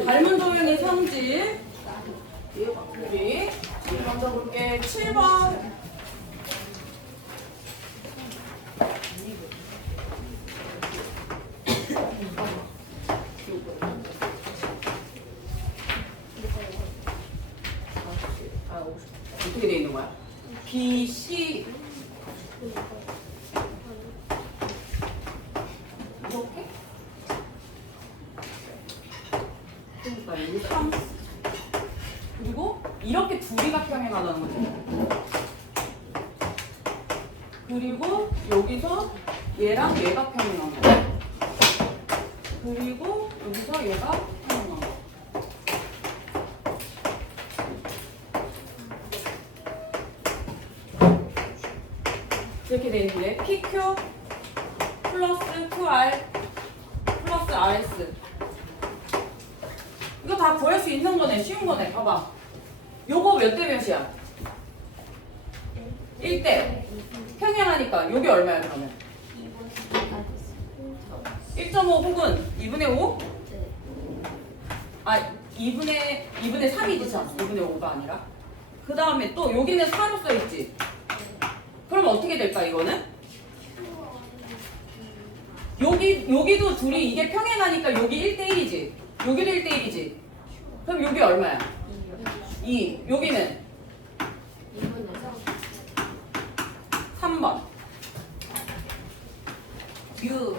닮은 도형의 성질. 우리 먼저 볼게. 7번. 어떻게 돼 있는 거야? B, C 이렇게? 그러니까 여기 3 그리고 이렇게 둘이가 평행하다는 거지 그리고 여기서 얘랑 얘가 평행한 거야 그리고 여기서 얘가 평행한 거. 이렇게 돼 있는데 PQ 플러스 QR 플러스 RS 이거 다 구할 수 있는 거네. 쉬운 거네. 봐봐. 요거 몇 대 몇이야? 1대 평행하니까 요게 얼마야 그러면? 1.5 혹은 2분의 5? 아 2분의 2분의 3이지 참 2분의 5가 아니라 그 다음에 또 여기는 4로 써있지 그럼 어떻게 될까 이거는? 여기 여기도 둘이 이게 평행하니까 여기 1대1이지 여기도 1대1이지 그럼 여기 얼마야? 2 여기는 3번 유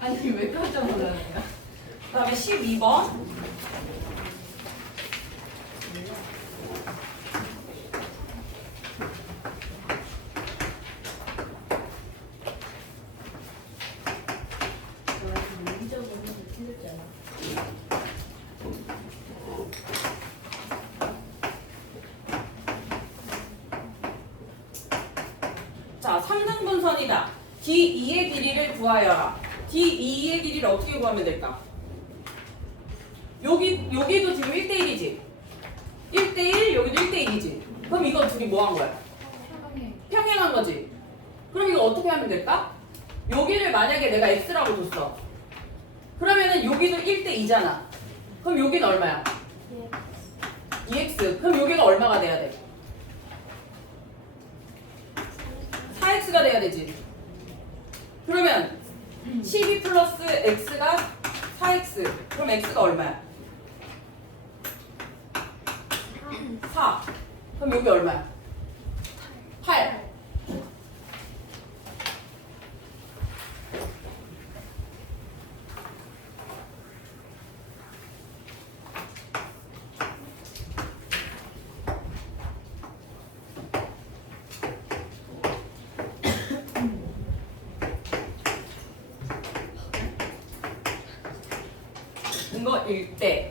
아니 왜 깜짝 놀라는 거야? 그 다음에 12번 잊어보는 틀렸잖아. 자 3등분선이다 D2의 길이를 구하여라 D2의 길이를 어떻게 구하면 될까? 여기, 여기도 지금 1대1이지 1대1 여기도 1대1이지 그럼 이거 둘이 뭐 한 거야? 평행한 거지 그럼 이거 어떻게 하면 될까? 여기를 만약에 내가 x라고 줬어 그러면은 여기도 1대2잖아 그럼 여기는 얼마야? 2x 그럼 여기가 얼마가 돼야 돼? 4x가 돼야 되지 그러면 12 플러스 x가 4x 그럼 x가 얼마야? 4 그럼 여기 얼마야? 8 1대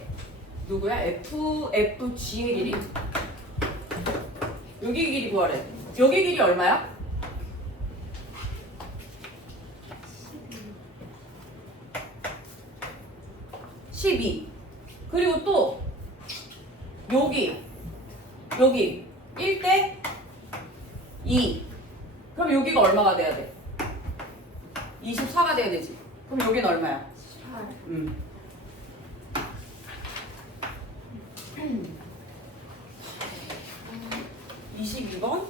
누구야? F, FG의 길이? 여기 길이 구하래 여기 길이 얼마야? 12 그리고 또 여기 여기 1대 2 그럼 여기가 얼마가 돼야 돼? 24가 돼야 되지 그럼 여기는 얼마야? 음. 이십이 번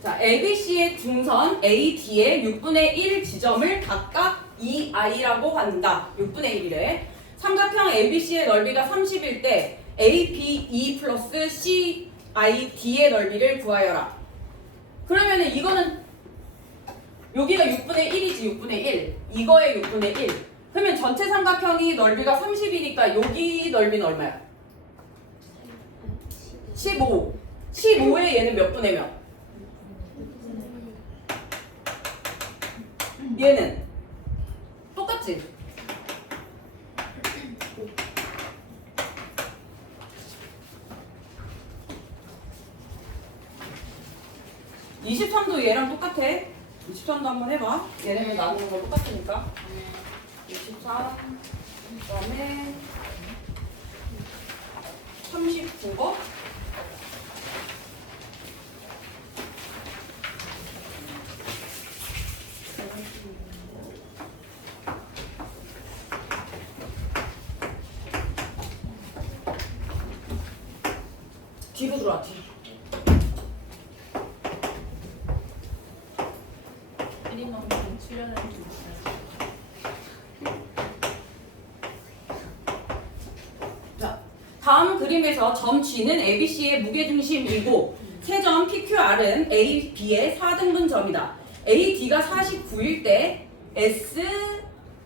자, ABC의 중선 AD의 6분의 1 지점을 각각 EI라고 한다. 6분의 1이래. 삼각형 ABC의 넓이가 30일 때 ABE 플러스 CID의 넓이를 구하여라. 그러면 은 이거는 여기가 6분의 1이지 6분의 1. 이거의 6분의 1. 그러면 전체 삼각형이 넓이가 30이니까 여기 넓이는 얼마야? 15. 15에 얘는 몇 분의 몇? 얘는 똑같지? (23도) 얘랑 똑같아 23도 한번 해봐. 얘네는 나누는 거 똑같으니까. 23, 그 다음에 39번. 뒤로. 1인만큼 출연할 수 있어요. 자, 다음 그림에서 점 G는 ABC의 무게중심이고 세점 PQR은 A, B의 4등분 점이다. AD가 49일 때 S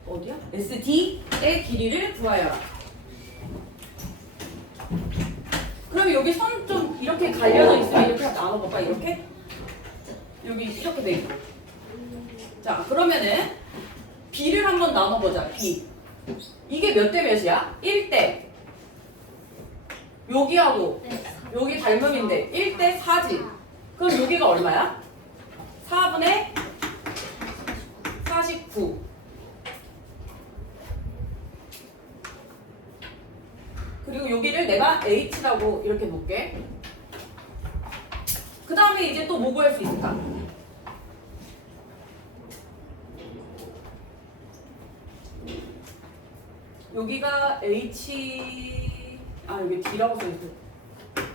어디야? SD의 길이를 구하여라. 그럼 여기 선 좀 이렇게 갈려져 있으면 이렇게 나눠볼까? 이렇게? 여기 이렇게 돼 있고. 자, 그러면은 B를 한번 나눠보자. B. 이게 몇 대 몇이야? 1대. 여기하고 여기 닮음인데 1대 4지. 그럼 여기가 얼마야? 4분의 49. 그리고 여기를 내가 H라고 이렇게 놓을게. 그 다음에 이제 또 뭐 구할 수 있을까? 여기가 H 아 여기 D라고 써있어.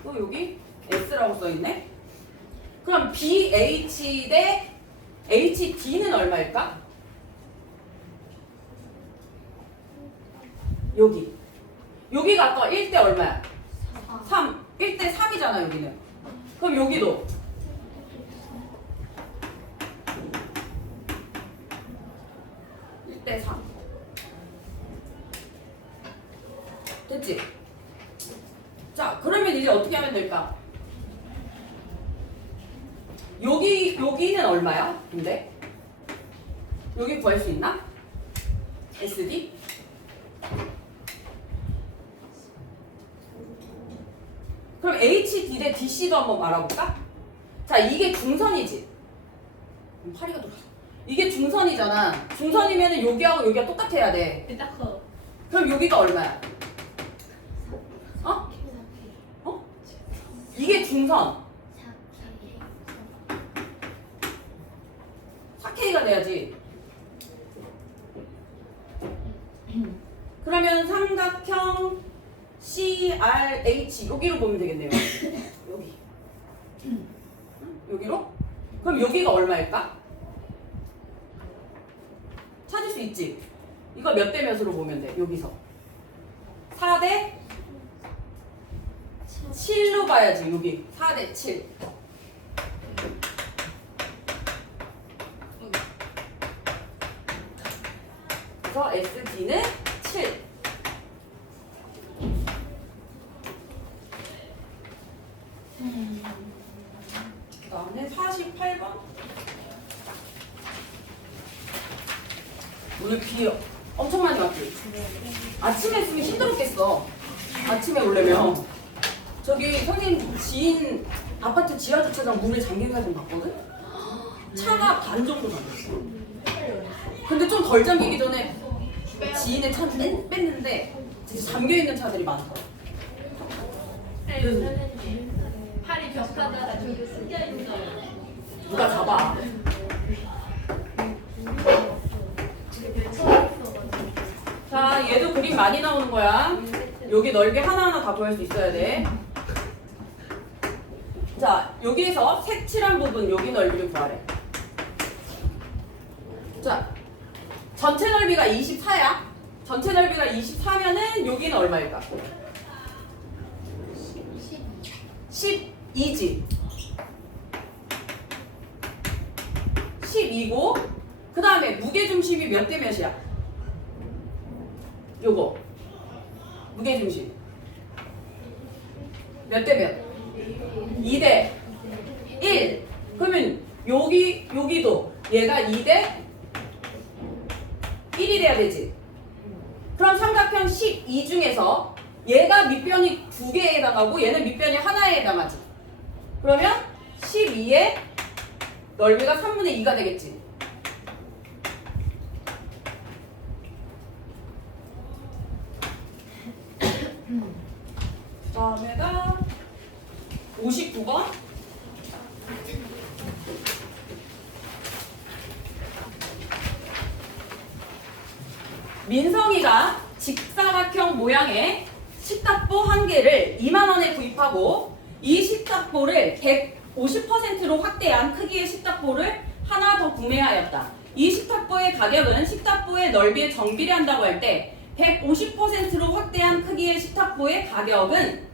또 여기 S라고 써있네? 그럼 BH 대 HD는 얼마일까? 여기. 여기가 아까 1대 얼마야? 3 1대 3이잖아 여기는. 그럼 여기도? 일대 3 됐지? 자, 그러면 이제 어떻게 하면 될까? 여기, 여기는 얼마야? 근데? 여기 구할 수 있나? SD? 그럼 HD 대 DC도 한번 말아볼까? 자, 이게 중선이지? 음, 파리가 돌아서. 이게 중선이잖아. 중선이면 여기하고 여기가 똑같아야 돼. 딱 커. 그럼 여기가 얼마야? 어? 어? 이게 중선. 4K가 돼야지. 그러면 삼각형 CRH 여기로 보면 되겠네요. 여기. 응? 여기로? 그럼 여기가 얼마일까? 찾을 수 있지? 이거 몇 대 몇으로 보면 돼? 여기서. 4대 7로 봐야지 여기. 4대 7 그래서 SD는 7 그 다음에 48번 오늘 비 엄청 많이 왔지? 아침에 있으면 힘들었겠어. 아침에 오려면. 저기 선생님 지인 아파트 지하 주차장 문을 잠긴 사진 봤거든? 차가 반 정도 잠겼어. 근데 좀 덜 잠기기 전에 지인의 차를 뺐, 뺐는데 진짜 잠겨 있는 차들이 많더라. 팔이 벽하다가 저기 숙여 있는 거. 누가 잡아. 자, 얘도 그림 많이 나오는 거야. 여기 넓이 하나하나 다 구할 수 있어야 돼. 자, 여기에서 색칠한 부분 여기 넓이를 구하래. 자, 전체 넓이가 24야. 전체 넓이가 24면은 여기는 얼마일까? 12지. 12고 그 다음에 무게중심이 몇 대 몇이야? 요거 무게중심 몇 대 몇? 2대 1 그러면 여기 여기도 얘가 2대 1이 돼야 되지. 그럼 삼각형 12 중에서 얘가 밑변이 두 개에 해당하고 얘는 밑변이 하나에 해당하지. 그러면 12의 넓이가 3분의 2가 되겠지. 다음에가 59번. 민성이가 직사각형 모양의 식탁보 한 개를 2만 원에 구입하고 이 식탁보를 150%로 확대한 크기의 식탁보를 하나 더 구매하였다. 이 식탁보의 가격은 식탁보의 넓이에 정비례한다고 할 때 150%로 확대한 크기의 식탁보의 가격은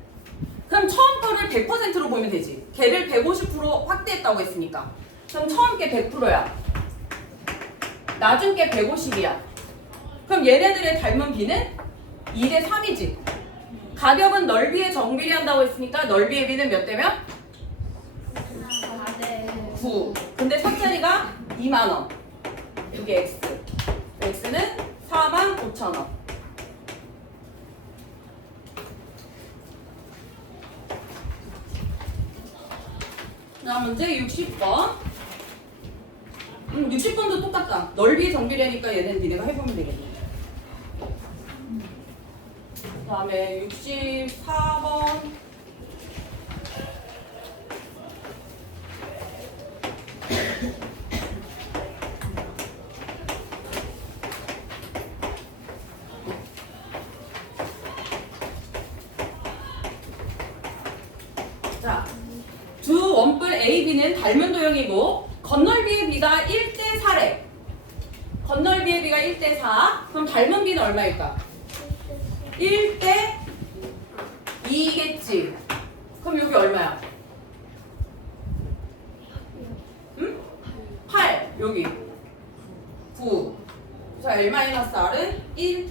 그럼 처음 거를 100%로 보면 되지. 걔를 150% 확대했다고 했으니까. 그럼 처음 게 100%야. 낮은 게 150이야. 그럼 얘네들의 닮은 비는 2대 3이지. 가격은 넓이에 정비례한다고 했으니까 넓이의 비는 몇 대면? 4대 9. 근데 첫자리가 2만 원. 이게 X. X는 4만 5천 원. 다음 문제 60번. 음, 60번도 똑같다. 넓이 정비례니까 얘는 니네가 해보면 되겠네. 다음에 64번. 자, 두 원뿔 A, B는 닮은 도형이고 건널비의 비가 1대 4래. 건널비의 비가 1대 4. 그럼 닮은 비는 얼마일까? 1대 2겠지. 그럼 여기 얼마야? 응? 8 여기 9. 자, L-R은 1.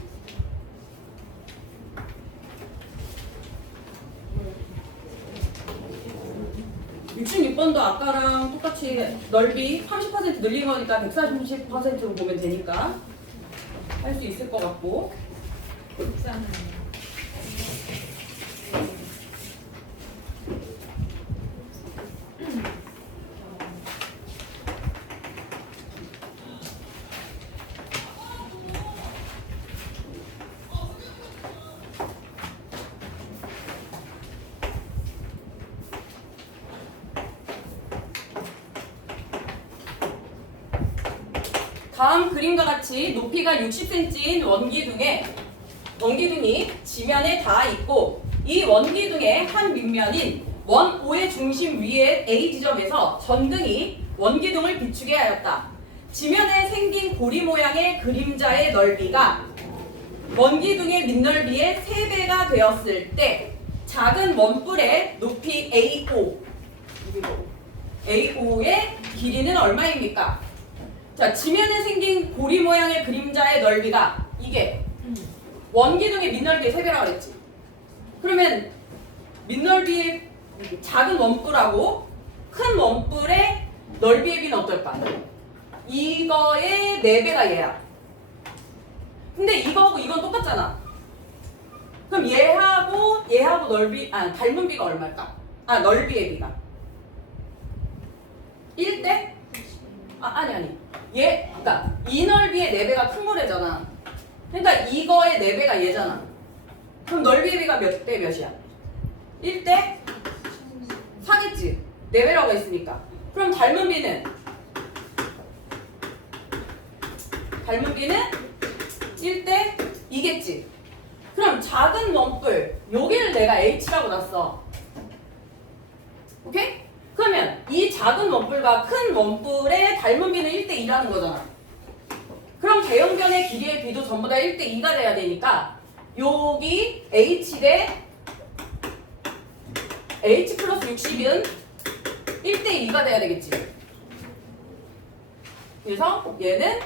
육십육 번도 아까랑 똑같이 넓이 30% 늘린 거니까 140%로 보면 되니까 할 수 있을 것 같고 다음 그림과 같이 높이가 60cm인 원기둥에 원기둥이 지면에 닿아 있고 이 원기둥의 한 밑면인 원 O의 중심 위에 A 지점에서 전등이 원기둥을 비추게 하였다. 지면에 생긴 고리 모양의 그림자의 넓이가 원기둥의 밑넓이의 3배가 되었을 때 작은 원뿔의 높이 AO AO의 길이는 얼마입니까? 자, 지면에 생긴 고리 모양의 그림자의 넓이가 이게 원기둥의 밑넓이의 3배라고 그랬지. 그러면 밑넓이의 작은 원뿔하고 큰 원뿔의 넓이의 비는 어떨까? 이거의 4배가 얘야. 근데 이거하고 이건 똑같잖아. 그럼 얘하고 얘하고 넓이 아 닮은 비가 얼마일까? 아 넓이의 비가 1대? 아 아니 아니 얘 그러니까 이 넓이의 4배가 큰 거래잖아 그러니까 이거의 4배가 얘잖아 그럼 넓이의 비가 몇 대 몇이야? 1대? 4겠지 4배라고 했으니까 그럼 닮은 비는 닮은 비는 1대 2겠지 그럼 작은 원뿔 여기를 내가 H라고 놨어 오케이? 그러면 이 작은 원뿔과 큰 원뿔의 닮은 비는 1대 2라는 거잖아. 그럼 대형변의 길이의 비도 전부 다 1대 2가 돼야 되니까 여기 H 대 H 플러스 60은 1대 2가 돼야 되겠지. 그래서 얘는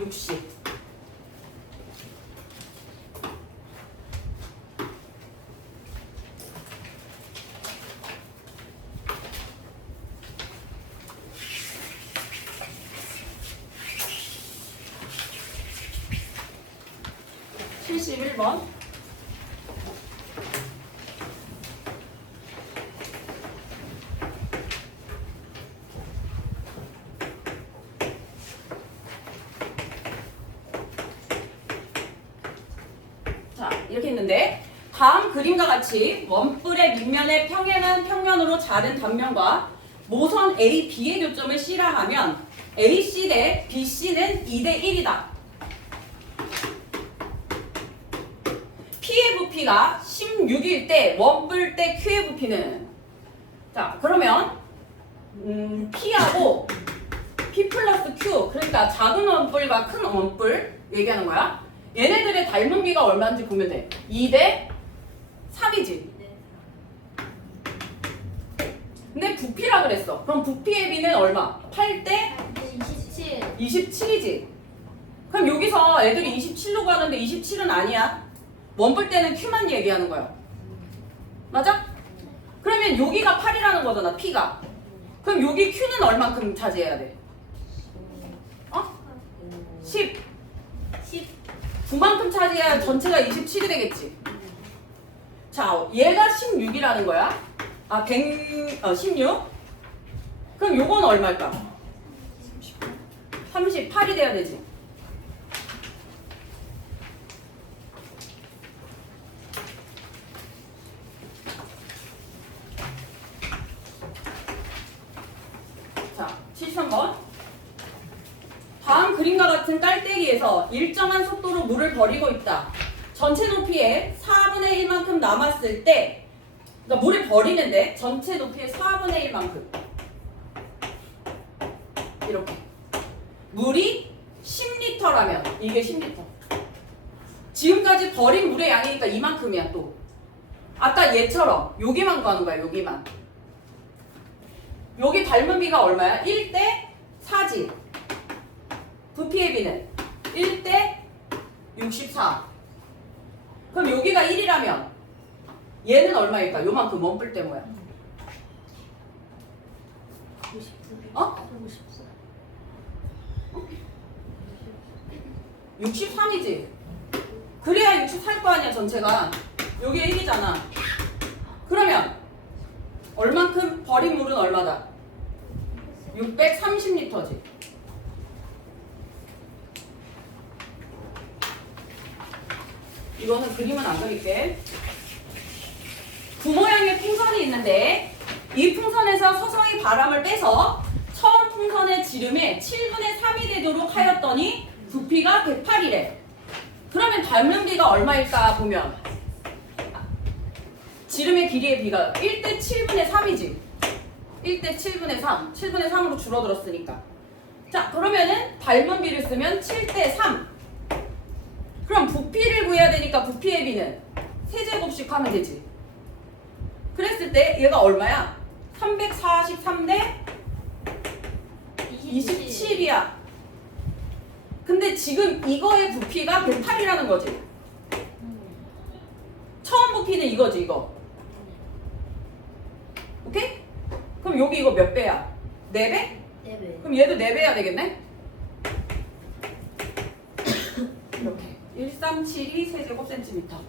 60. 칠십일 번 자, 이렇게 했는데 다음 그림과 같이 원뿔의 밑면에 평행한 평면으로 자른 단면과 모선 A, B의 교점을 C라 하면 AC 대 BC는 2대 1이다. P의 부피가 16일 때 원뿔 때 Q의 부피는 자 그러면 음, P하고 P 플러스 Q 그러니까 작은 원뿔과 큰 원뿔 얘기하는 거야. 얘네들의 닮은 비가 얼마인지 보면 돼. 2대 3이지. 근데 부피라 그랬어. 그럼 부피의 비는 얼마? 8대 27 27이지. 그럼 여기서 애들이 27로 가는데 27은 아니야. 원뿔 때는 Q만 얘기하는 거야. 맞아? 그러면 여기가 8이라는 거잖아, P가. 그럼 여기 Q는 얼만큼 차지해야 돼? 어? 10. 10 9만큼 차지해야 전체가 27이 되겠지. 자, 얘가 16이라는 거야. 아, 100, 어, 16? 그럼 요건 얼마일까? 38이 돼야 되지. 자, 73번. 다음 그림과 같은 깔때기에서 일정한 속도로 물을 버리고 있다. 전체 높이의 4분의 1만큼 남았을 때, 그러니까 물을 버리는데 전체 높이의 4분의 1만큼. 이렇게. 물이 10리터라면 이게 10리터. 지금까지 버린 물의 양이니까 이만큼이야 또. 아까 얘처럼 여기만 구하는 거야 여기만. 여기 닮은 비가 얼마야? 1대 4지. 부피의 비는 1대 64. 그럼 여기가 1이라면 얘는 얼마일까? 요만큼 원뿔 때 뭐야? 54 어? 63이지. 그래야 64일 거 아니야 전체가. 여기 1이잖아. 그러면 얼만큼 버린 물은 얼마다? 630리터지. 이거는 그림은 안 그릴게. 구 모양의 풍선이 있는데 이 풍선에서 서서히 바람을 빼서 처음 풍선의 지름의 7분의 3이 되도록 하였더니 부피가 108이래. 그러면 닮은 비가 얼마일까 보면 지름의 길이의 비가 1대 7분의 3이지. 1대 7분의 3. 7분의 3으로 줄어들었으니까. 자, 그러면은 닮은 비를 쓰면 7대 3. 그럼 부피를 구해야 되니까 부피의 비는 세제곱씩 하면 되지. 그랬을 때 얘가 얼마야? 343대 27이야. 근데 지금 이거의 부피가 108이라는 거지. 처음 부피는 이거지, 이거. 오케이? 그럼 여기 이거 몇 배야? 4배? 네배 그럼 얘도 4배야 되겠네? 이렇게. 1372 세제곱 센티미터.